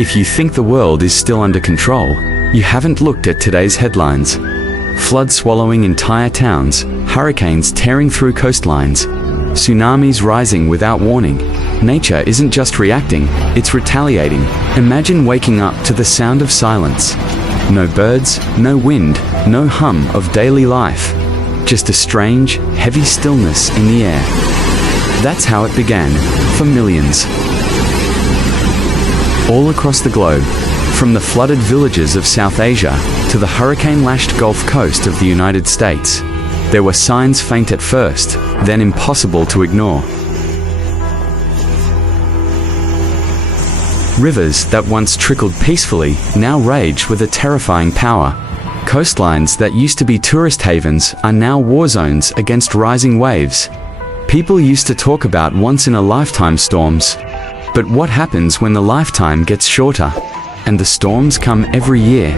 If you think the world is still under control, you haven't looked at today's headlines. Floods swallowing entire towns, hurricanes tearing through coastlines, tsunamis rising without warning. Nature isn't just reacting, it's retaliating. Imagine waking up to the sound of silence. No birds, no wind, no hum of daily life. Just a strange, heavy stillness in the air. That's how it began, for millions. All across the globe, from the flooded villages of South Asia to the hurricane-lashed Gulf Coast of the United States, there were signs faint at first, then impossible to ignore. Rivers that once trickled peacefully now rage with a terrifying power. Coastlines that used to be tourist havens are now war zones against rising waves. People used to talk about once-in-a-lifetime storms. But what happens when the lifetime gets shorter, and the storms come every year?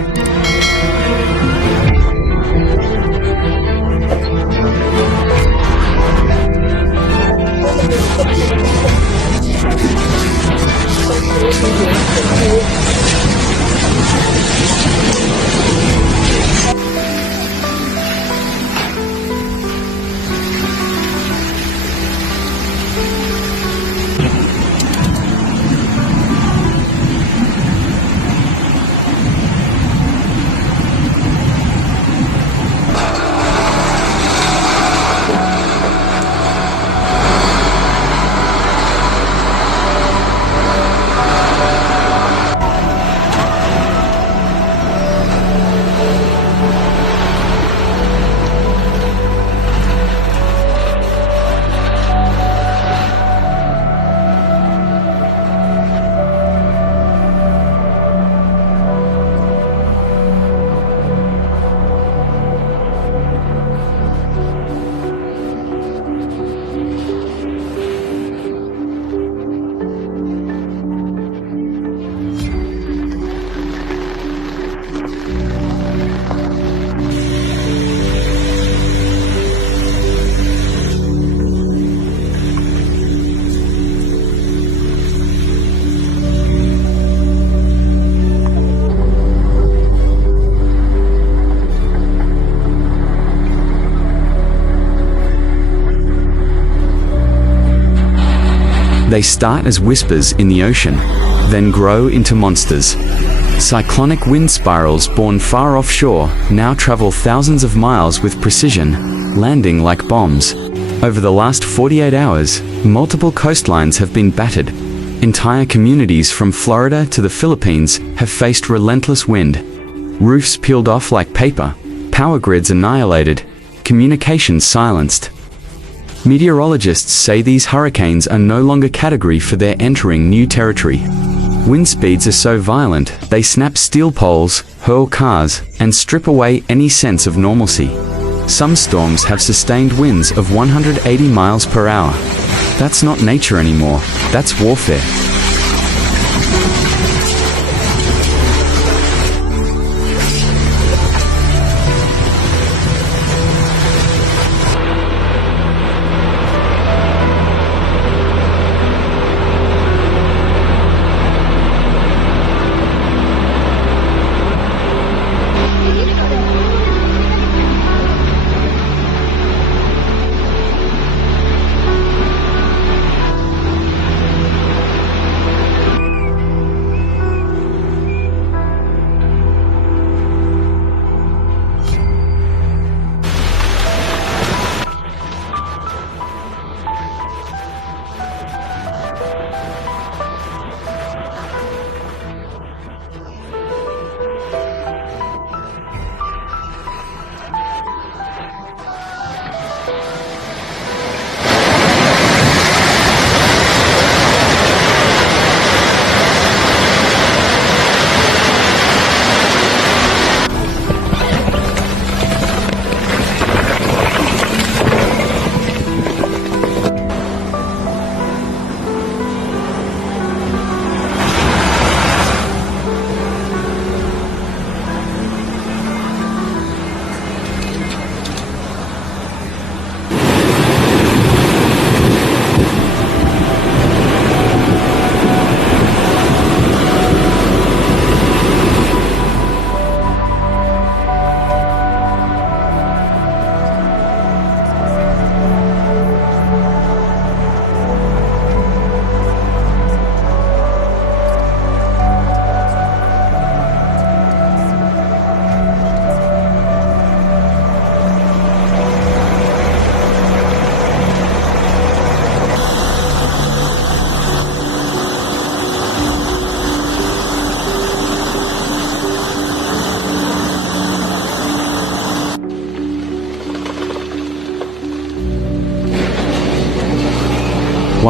They start as whispers in the ocean, then grow into monsters. Cyclonic wind spirals born far offshore now travel thousands of miles with precision, landing like bombs. Over the last 48 hours, multiple coastlines have been battered. Entire communities from Florida to the Philippines have faced relentless wind. Roofs peeled off like paper, power grids annihilated, communications silenced. Meteorologists say these hurricanes are no longer category for their entering new territory. Wind speeds are so violent, they snap steel poles, hurl cars, and strip away any sense of normalcy. Some storms have sustained winds of 180 miles per hour. That's not nature anymore, that's warfare.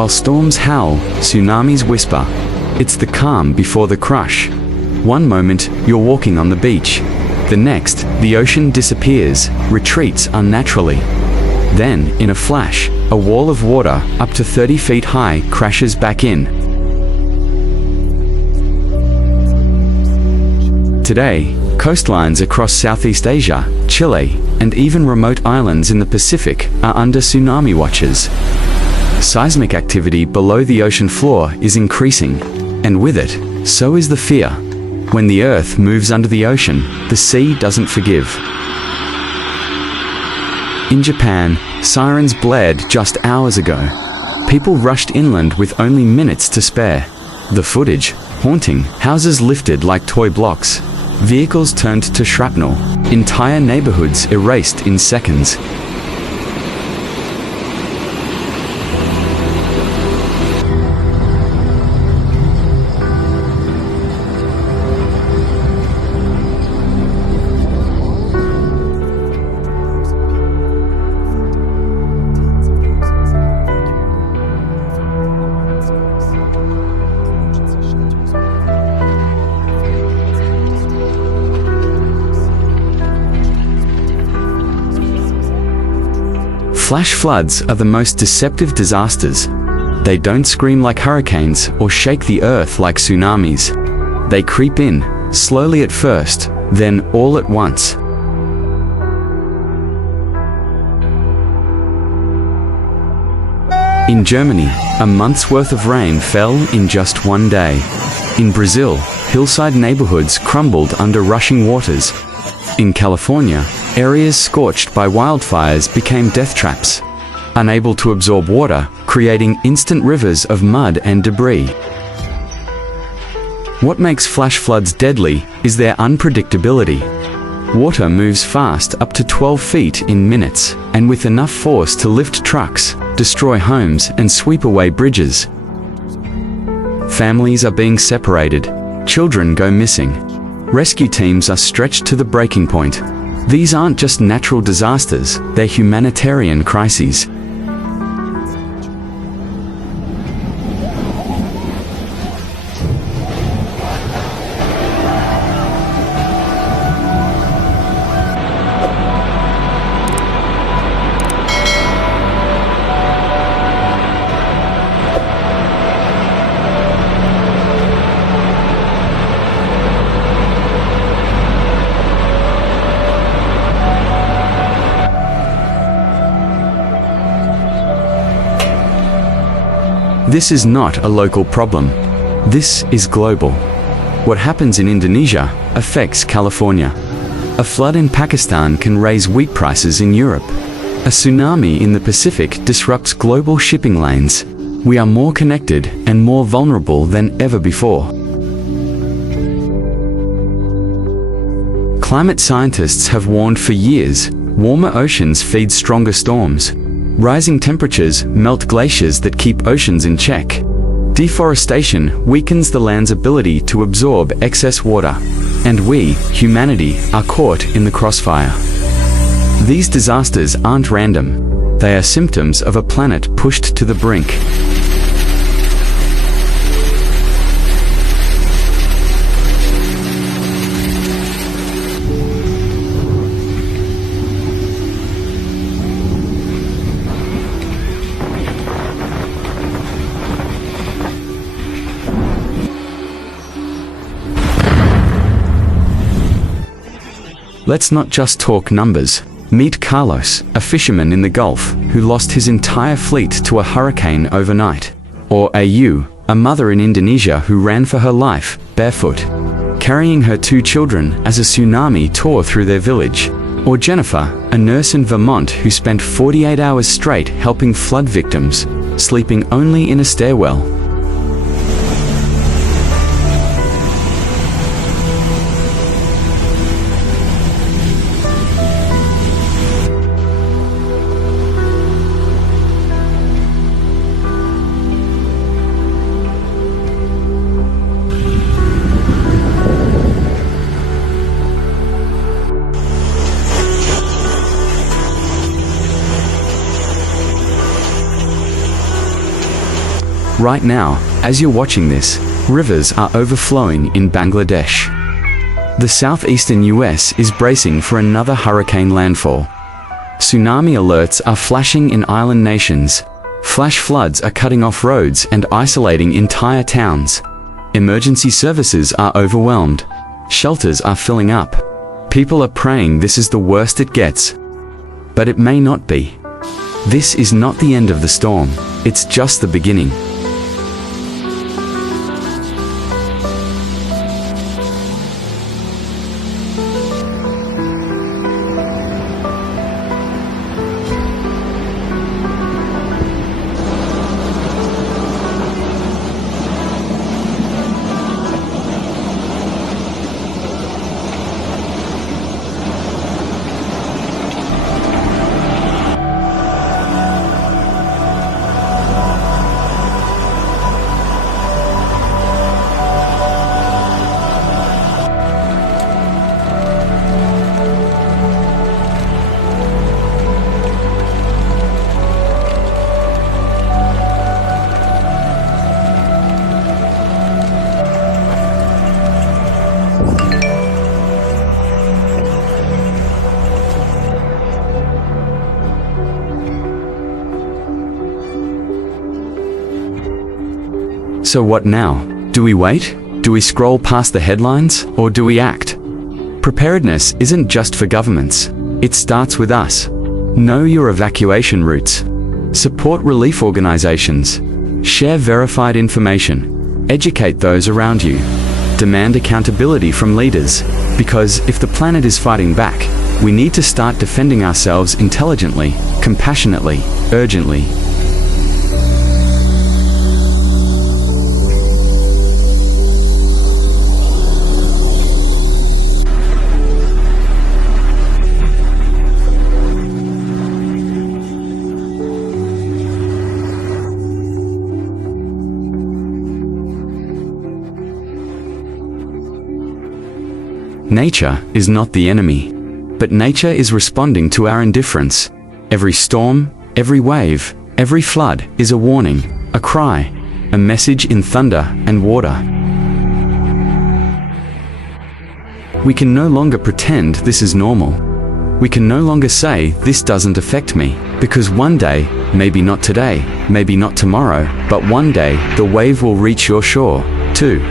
While storms howl, tsunamis whisper. It's the calm before the crush. One moment, you're walking on the beach. The next, the ocean disappears, retreats unnaturally. Then, in a flash, a wall of water, up to 30 feet high, crashes back in. Today, coastlines across Southeast Asia, Chile, and even remote islands in the Pacific are under tsunami watches. Seismic activity below the ocean floor is increasing, and with it, so is the fear. When the earth moves under the ocean, the sea doesn't forgive. In Japan, sirens blared just hours ago. People rushed inland with only minutes to spare. The footage, haunting, houses lifted like toy blocks. Vehicles turned to shrapnel. Entire neighborhoods erased in seconds. Flash floods are the most deceptive disasters. They don't scream like hurricanes or shake the earth like tsunamis. They creep in, slowly at first, then all at once. In Germany, a month's worth of rain fell in just one day. In Brazil, hillside neighborhoods crumbled under rushing waters. In California, areas scorched by wildfires became death traps, unable to absorb water, creating instant rivers of mud and debris. What makes flash floods deadly is their unpredictability. Water moves fast, up to 12 feet in minutes, and with enough force to lift trucks, destroy homes, and sweep away bridges. Families are being separated. Children go missing. Rescue teams are stretched to the breaking point. These aren't just natural disasters, they're humanitarian crises. This is not a local problem. This is global. What happens in Indonesia affects California. A flood in Pakistan can raise wheat prices in Europe. A tsunami in the Pacific disrupts global shipping lanes. We are more connected and more vulnerable than ever before. Climate scientists have warned for years, warmer oceans feed stronger storms. Rising temperatures melt glaciers that keep oceans in check. Deforestation weakens the land's ability to absorb excess water. And we, humanity, are caught in the crossfire. These disasters aren't random. They are symptoms of a planet pushed to the brink. Let's not just talk numbers. Meet Carlos, a fisherman in the Gulf, who lost his entire fleet to a hurricane overnight. Or Ayu, a mother in Indonesia who ran for her life, barefoot, carrying her 2 children as a tsunami tore through their village. Or Jennifer, a nurse in Vermont who spent 48 hours straight helping flood victims, sleeping only in a stairwell. Right now, as you're watching this, rivers are overflowing in Bangladesh. The southeastern US is bracing for another hurricane landfall. Tsunami alerts are flashing in island nations. Flash floods are cutting off roads and isolating entire towns. Emergency services are overwhelmed. Shelters are filling up. People are praying this is the worst it gets. But it may not be. This is not the end of the storm, it's just the beginning. So what now? Do we wait? Do we scroll past the headlines, or do we act? Preparedness isn't just for governments. It starts with us. Know your evacuation routes. Support relief organizations. Share verified information. Educate those around you. Demand accountability from leaders. Because if the planet is fighting back, we need to start defending ourselves intelligently, compassionately, urgently. Nature is not the enemy, but nature is responding to our indifference. Every storm, every wave, every flood is a warning, a cry, a message in thunder and water. We can no longer pretend this is normal. We can no longer say this doesn't affect me, because one day, maybe not today, maybe not tomorrow, but one day the wave will reach your shore, too.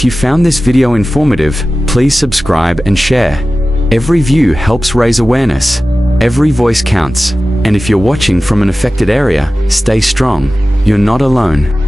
If you found this video informative, please subscribe and share. Every view helps raise awareness. Every voice counts. And if you're watching from an affected area, stay strong. You're not alone.